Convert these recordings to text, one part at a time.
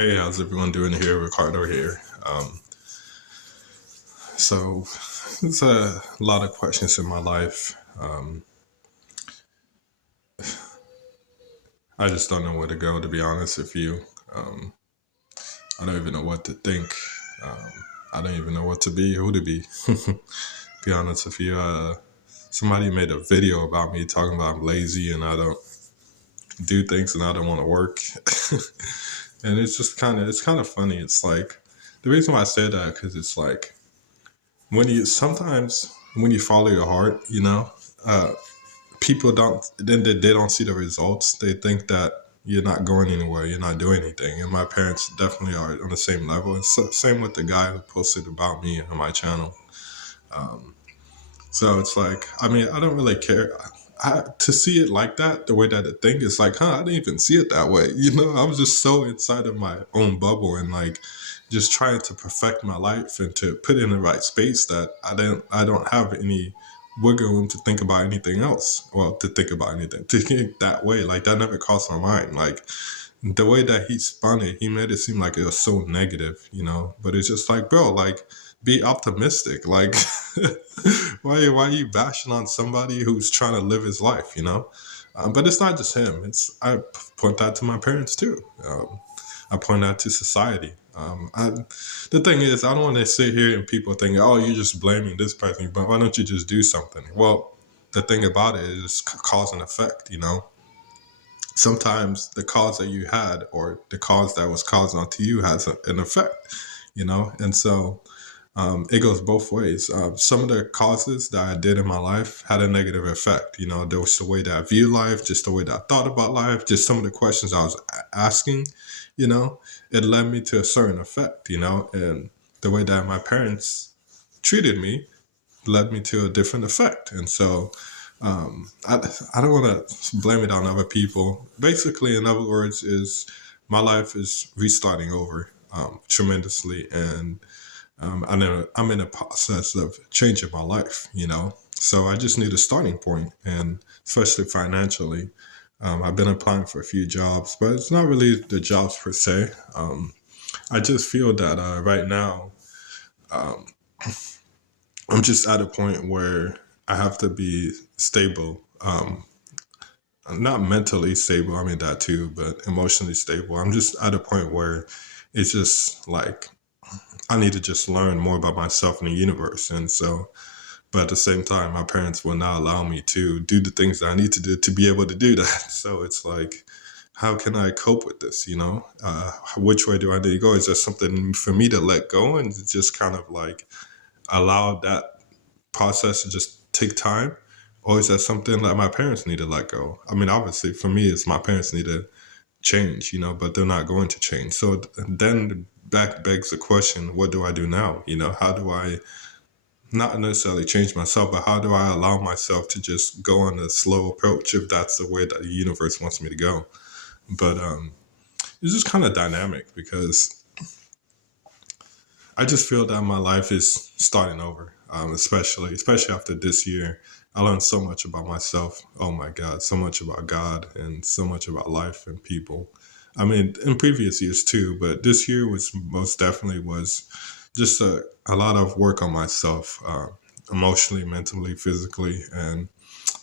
Hey, how's everyone doing here? Ricardo here. So, there's a lot of questions in my life. I just don't know where to go, to be honest with you. Um, I don't even know what to think. Um, I don't even know what to be, who to be. Be honest with you. Somebody made a video about me talking about I'm lazy and I don't do things and I don't want to work. And it's kind of funny. It's like the reason why I say that because it's like when you follow your heart, people don't then they don't see the results. They think that you're not going anywhere, you're not doing anything. And my parents definitely are on the same level. It's the same with the guy who posted about me on my channel. So it's like, I mean, I don't really care. To see it like that, the way that I think, is like, I didn't even see it that way. I was just so inside of my own bubble and like just trying to perfect my life and to put it in the right space that I don't have any wiggle room to think about anything else. Well, to think about anything, to think that way, like that never crossed my mind. Like the way that he spun it, he made it seem like it was so negative. But it's just like, bro, like be optimistic. Like why are you bashing on somebody who's trying to live his life? But it's not just him. I point that to my parents too. I point that to society. The thing is, I don't want to sit here and people think, oh, you're just blaming this person, but why don't you just do something? Well, the thing about it is cause and effect. Sometimes the cause that you had or the cause that was caused onto you has an effect. And so it goes both ways. Some of the causes that I did in my life had a negative effect. There was the way that I view life, just the way that I thought about life, just some of the questions I was asking, you know, it led me to a certain effect, and the way that my parents treated me led me to a different effect. And so I don't want to blame it on other people. Basically, in other words, is my life is restarting over tremendously. And I'm in a process of changing my life. So I just need a starting point, and especially financially. I've been applying for a few jobs, but it's not really the jobs per se. I just feel that right now I'm just at a point where I have to be stable. Not mentally stable, I mean that too, but emotionally stable. I'm just at a point where it's just like I need to just learn more about myself and the universe. And so, but at the same time, my parents will not allow me to do the things that I need to do to be able to do that. So it's like, how can I cope with this? Which way do I need to go? Is there something for me to let go and just kind of like allow that process to just take time? Or is that something that my parents need to let go? I mean, obviously, for me, it's my parents need to change, but they're not going to change. So then back begs the question, what do I do now? How do I not necessarily change myself, but how do I allow myself to just go on a slow approach if that's the way that the universe wants me to go? But it's just kind of dynamic because I just feel that my life is starting over, especially after this year. I learned so much about myself. Oh my God, so much about God and so much about life and people. I mean, in previous years too, but this year was most definitely was just a lot of work on myself, emotionally, mentally, physically, and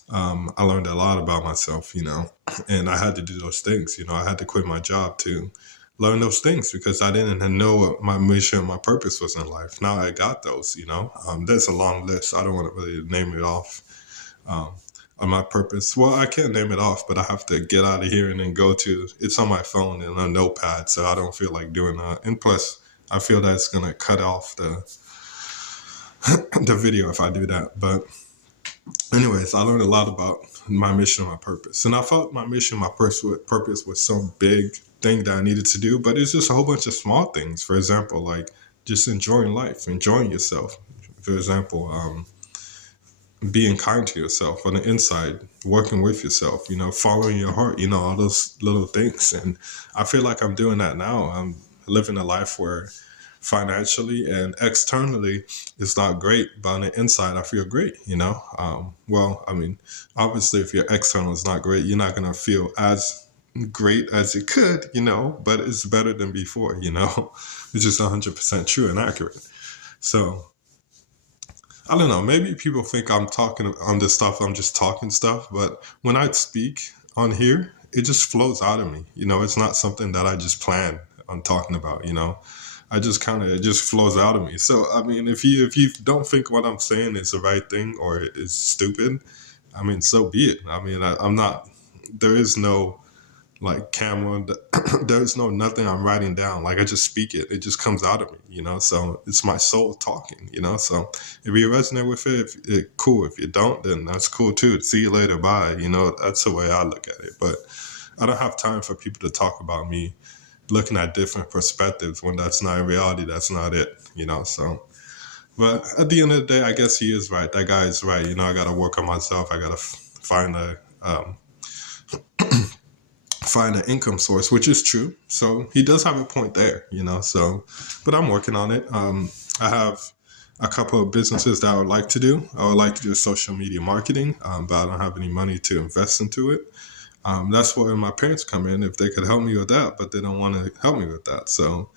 I learned a lot about myself, and I had to do those things. I had to quit my job to learn those things because I didn't know what my mission and my purpose was in life. Now I got those. There's a long list. I don't want to really name it off um, on my purpose. Well, I can't name it off, but I have to get out of here and then go to, it's on my phone and a notepad, so I don't feel like doing that. And plus, I feel that it's going to cut off the video if I do that. But anyways, I learned a lot about my mission and my purpose. And I thought my mission, my purpose was some big thing that I needed to do, but it's just a whole bunch of small things. For example, like just enjoying life, enjoying yourself. For example, being kind to yourself on the inside, working with yourself, following your heart, all those little things. And I feel like I'm doing that now. I'm living a life where financially and externally it's not great, but on the inside I feel great. Well, I mean, obviously if your external is not great, you're not going to feel as great as it could, but it's better than before, which is 100% true and accurate. So I don't know. Maybe people think I'm talking on this stuff. I'm just talking stuff. But when I speak on here, it just flows out of me. It's not something that I just plan on talking about. I just kind of, it just flows out of me. So I mean, if you don't think what I'm saying is the right thing or is stupid, I mean, so be it. I mean, I'm not. There is no like camera. There's no nothing I'm writing down. Like I just speak it. It just comes out of me, So it's my soul talking, So if you resonate with it, cool. If you don't, then that's cool too. See you later. Bye. That's the way I look at it. But I don't have time for people to talk about me looking at different perspectives when that's not in reality. That's not it, So, but at the end of the day, I guess he is right. That guy is right. I got to work on myself. I got to find a find an income source, which is true. So he does have a point there, So, but I'm working on it. I have a couple of businesses that I would like to do. I would like to do social media marketing, but I don't have any money to invest into it. That's where my parents come in if they could help me with that, but they don't want to help me with that. So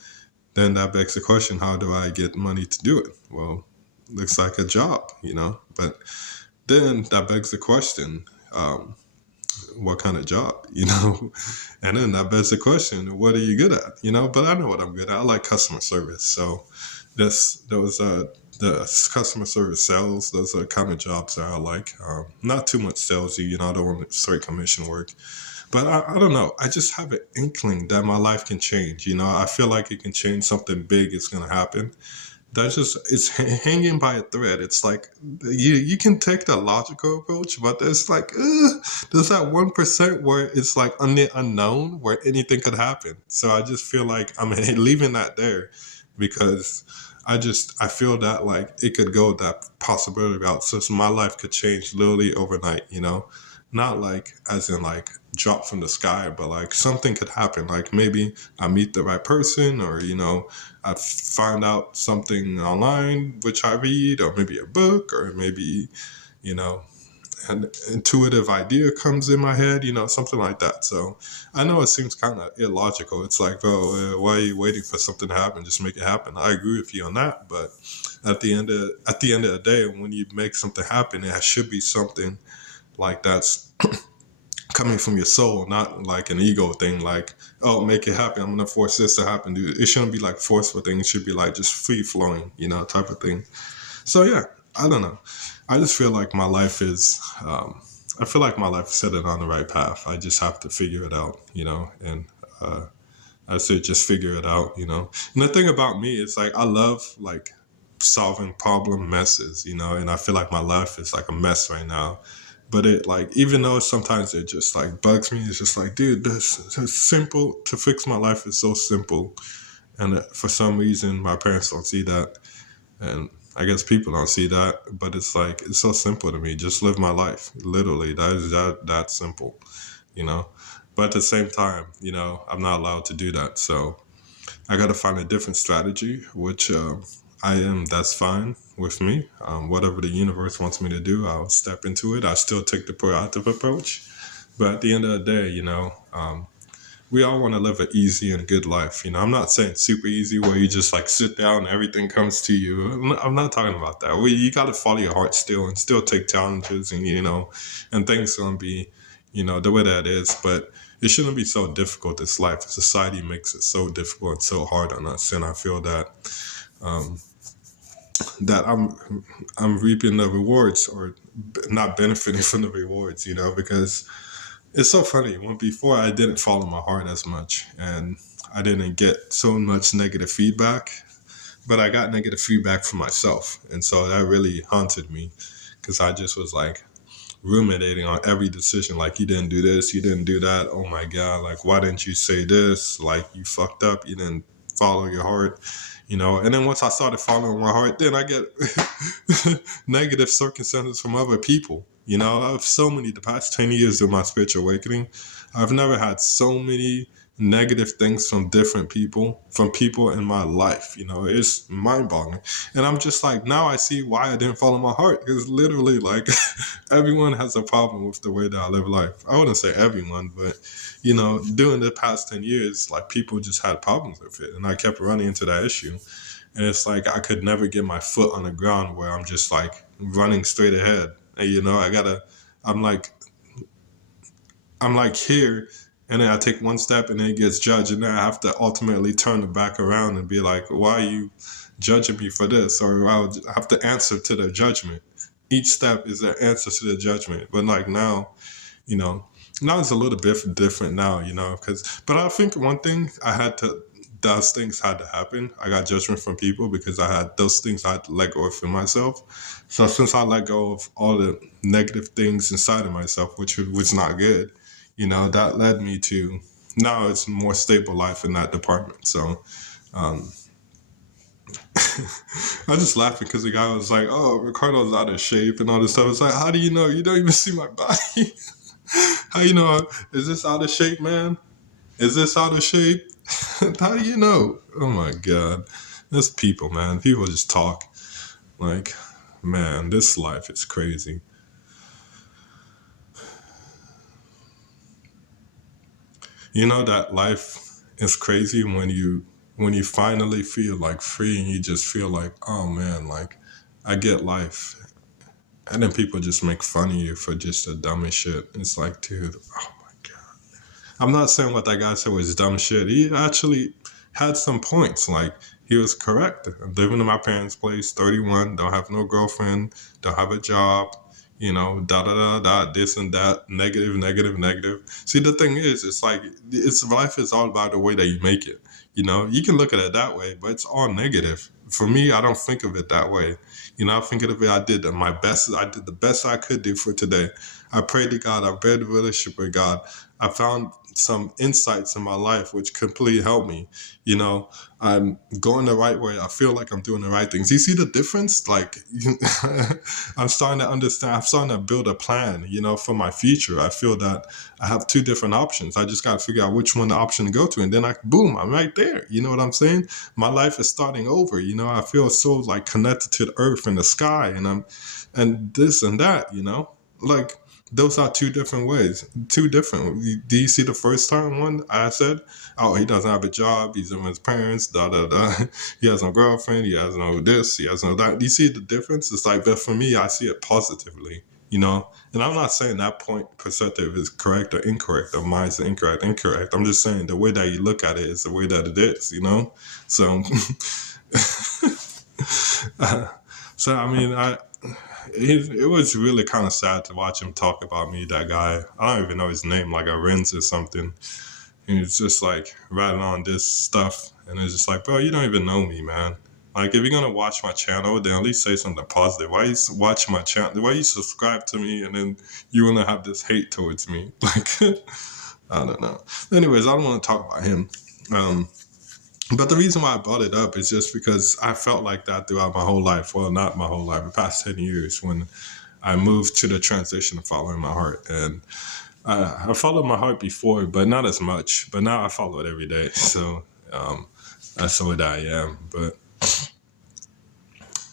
then that begs the question: how do I get money to do it? Well, looks like a job, But then that begs the question: what kind of job, And then that begs the question, what are you good at, But I know what I'm good at. I like customer service. So those the customer service sales, those are kind of jobs that I like. Not too much salesy, I don't want straight commission work. But I don't know. I just have an inkling that my life can change. I feel like it can change. Something big is going to happen. That's just, it's hanging by a thread. It's like you can take the logical approach, but there's like there's that 1% where it's like unknown where anything could happen. So I just feel like I'm leaving that there because I feel that like it could go that possibility route. So my life could change literally overnight. Not like as in like drop from the sky, but like something could happen. Like maybe I meet the right person, or I find out something online which I read, or maybe a book, or maybe you know an intuitive idea comes in my head, something like that. So I know it seems kind of illogical. It's like, oh, why are you waiting for something to happen? Just make it happen. I agree with you on that, but at the end of the day, when you make something happen, it should be something like that's coming from your soul, not like an ego thing. Like, oh, make it happen. I'm gonna force this to happen, dude. It shouldn't be like forceful thing. It should be like just free flowing, type of thing. So yeah, I don't know. I just feel like my life is. I feel like my life is headed on the right path. I just have to figure it out, and I said just figure it out. And the thing about me is like I love like solving problem messes, and I feel like my life is like a mess right now. But it like even though sometimes it just like bugs me, it's just like, dude, this simple to fix my life is so simple, and for some reason my parents don't see that, and I guess people don't see that. But it's like it's so simple to me. Just live my life, literally. That is that simple, you know. But at the same time, I'm not allowed to do that, so I got to find a different strategy, which that's fine with me. Whatever the universe wants me to do, I'll step into it. I still take the proactive approach. But at the end of the day, we all want to live an easy and good life. I'm not saying super easy where you just like sit down and everything comes to you. I'm not talking about that. You got to follow your heart still and still take challenges, and things going to be, the way that it is. But it shouldn't be so difficult, this life. Society makes it so difficult and so hard on us. And I feel that that I'm reaping the rewards, or not benefiting from the rewards, because it's so funny. When before I didn't follow my heart as much, and I didn't get so much negative feedback, but I got negative feedback from myself, and so that really haunted me because I just was like ruminating on every decision. Like, you didn't do this, you didn't do that. Oh my God! Like, why didn't you say this? Like, you fucked up. You didn't follow your heart. And then once I started following my heart, then I get negative circumstances from other people. I have so many, the past 10 years of my spiritual awakening, I've never had so many negative things from different people, from people in my life. It's mind boggling. And I'm just like, now I see why I didn't follow my heart. Because literally, like, everyone has a problem with the way that I live life. I wouldn't say everyone, but, during the past 10 years, like, people just had problems with it. And I kept running into that issue. And it's like, I could never get my foot on the ground where I'm just like running straight ahead. And, I'm like, I'm like here, and then I take one step and then it gets judged, and then I have to ultimately turn it back around and be like, why are you judging me for this? Or I would have to answer to their judgment. Each step is an answer to the judgment. But like now, you know, now it's a little bit different now, but I think one thing those things had to happen. I got judgment from people because I had those things I had to let go of for myself. So since I let go of all the negative things inside of myself, which was not good, that led me to now it's more stable life in that department. So I was just laughing because the guy was like, "Oh, Ricardo's out of shape and all this stuff." It's like, how do you know? You don't even see my body. How you know? Is this out of shape, man? Is this out of shape? How do you know? Oh my God. This people, man. People just talk. Like, man, this life is crazy. You know that life is crazy when you finally feel like free and you just feel like, oh man, like I get life. And then people just make fun of you for just the dumbest shit. It's like, dude, oh my God. I'm not saying what that guy said was dumb shit. He actually had some points. Like, he was correct. I'm living in my parents' place, 31, don't have no girlfriend, don't have a job, da da da da, this and that, negative, negative, negative. See, the thing is, it's like, life is all about the way that you make it. You can look at it that way, but it's all negative. For me, I don't think of it that way. I think of it, I did the best I could do for today. I prayed to God, I built a relationship with God. I found some insights in my life which completely helped me. I'm going the right way. I feel like I'm doing the right things. You see the difference? Like, I'm starting to understand. I'm starting to build a plan, for my future. I feel that I have two different options. I just got to figure out which one the option to go to. And then boom, I'm right there. You know what I'm saying? My life is starting over. I feel so like connected to the earth and the sky and this and that, like, those are two different ways. Two different. Do you see the first time one I said, oh, he doesn't have a job, he's living with his parents, da da da. He has no girlfriend, he has no this, he has no that. Do you see the difference? It's like, but for me, I see it positively, And I'm not saying that point perspective is correct or incorrect, or mine is incorrect. I'm just saying the way that you look at it is the way that it is, So, so I mean, it was really kind of sad to watch him talk about me, that guy. I don't even know his name, like Arenz or something. And it's just like writing on this stuff. And it's just like, bro, you don't even know me, man. Like, if you're going to watch my channel, then at least say something positive. Why you watch my channel? Why you subscribe to me and then you want to have this hate towards me? Like, I don't know. Anyways, I don't want to talk about him. But the reason why I brought it up is just because I felt like that throughout my whole life. Well, not my whole life, the past 10 years when I moved to the transition of following my heart. And I followed my heart before, but not as much. But now I follow it every day. So that's the way that I am. But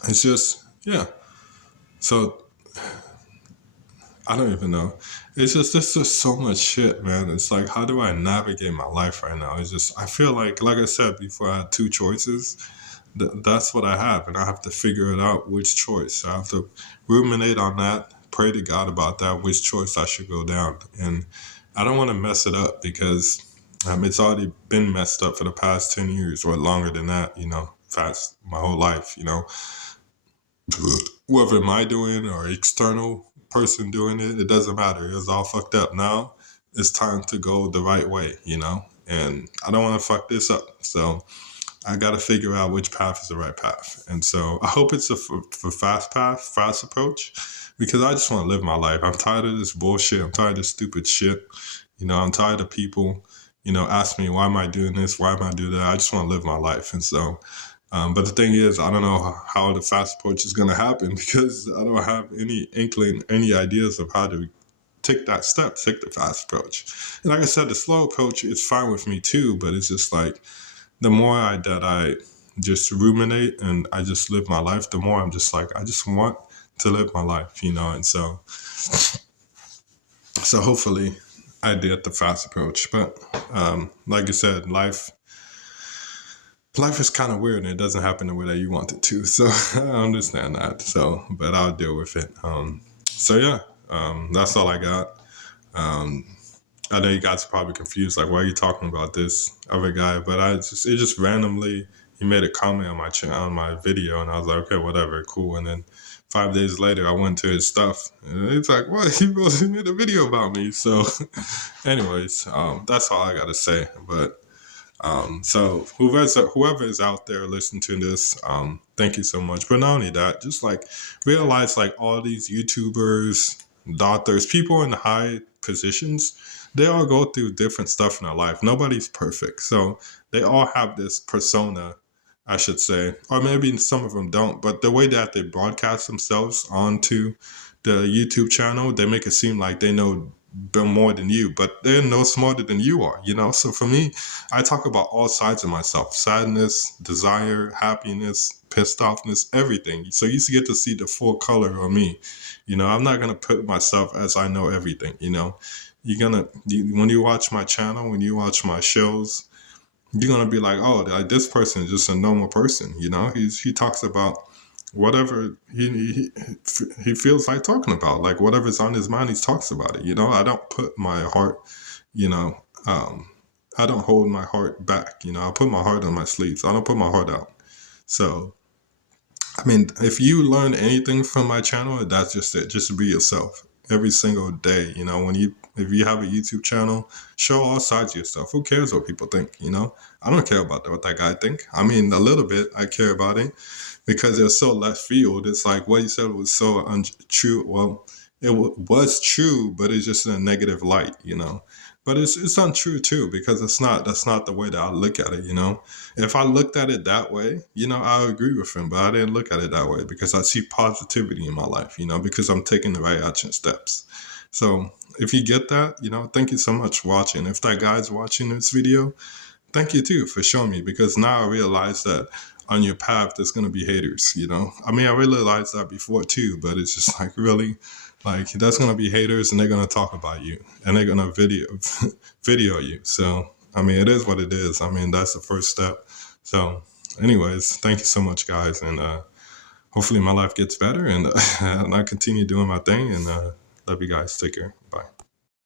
it's just, yeah. So I don't even know. It's just, there's just so much shit, man. It's like, how do I navigate my life right now? It's just, I feel like I said before, I had two choices. That's what I have, and I have to figure it out which choice. I have to ruminate on that, pray to God about that, which choice I should go down. And I don't want to mess it up because it's already been messed up for the past 10 years or longer than that, fast my whole life, Whether am I doing or external person doing it, it doesn't matter. It's all fucked up. Now it's time to go the right way, and I don't want to fuck this up. So I got to figure out which path is the right path. And so I hope it's a fast path, fast approach, because I just want to live my life. I'm tired of this bullshit. I'm tired of this stupid shit. I'm tired of people, asking me, why am I doing this? Why am I doing that? I just want to live my life. And so, but the thing is, I don't know how the fast approach is going to happen because I don't have any inkling, any ideas of how to take that step, take the fast approach. And like I said, the slow approach is fine with me too, but it's just like the more that I just ruminate and I just live my life, the more I'm just like, I just want to live my life, and so hopefully I did the fast approach. But like I said, life is kind of weird and it doesn't happen the way that you want it to. So I understand that. So, but I'll deal with it. So yeah, that's all I got. I know you guys are probably confused, like, why are you talking about this other guy? But it just randomly, he made a comment on on my video, and I was like, okay, whatever, cool. And then 5 days later, I went to his stuff, and it's like, what? He made a video about me. So, anyways, that's all I gotta say. But so whoever is out there listening to this, thank you so much. But not only that, just like realize like all these YouTubers, doctors, people in high positions, they all go through different stuff in their life. Nobody's perfect. So they all have this persona, I should say, or maybe some of them don't, but the way that they broadcast themselves onto the YouTube channel, they make it seem like they know more than you, but they're no smarter than you are, So for me, I talk about all sides of myself: sadness, desire, happiness, pissed offness, everything. So you get to see the full color of me. I'm not going to put myself as I know everything, when you watch my channel, when you watch my shows, you're going to be like, oh, like, this person is just a normal person, he talks about whatever he feels like talking about, like whatever's on his mind, he talks about it. I don't put my heart, I don't hold my heart back. I put my heart on my sleeves. I don't put my heart out. So, I mean, if you learn anything from my channel, that's just it. Just be yourself every single day. If you have a YouTube channel, show all sides of yourself. Who cares what people think? I don't care about what that guy think. I mean, a little bit I care about it, because it's so left field. It's like what you said was so untrue. Well, it was true, but it's just in a negative light, But it's untrue too, because that's not the way that I look at it, If I looked at it that way, I agree with him, but I didn't look at it that way because I see positivity in my life, because I'm taking the right action steps. So if you get that, thank you so much for watching. If that guy's watching this video, thank you too for showing me, because now I realize that on your path there's going to be haters. I mean, I realized that before too, but it's just like, really, like, there's going to be haters and they're going to talk about you and they're going to video you. So I mean, it is what it is. I mean, that's the first step. So anyways, thank you so much, guys, and hopefully my life gets better, and and I continue doing my thing, and love you guys. Take care.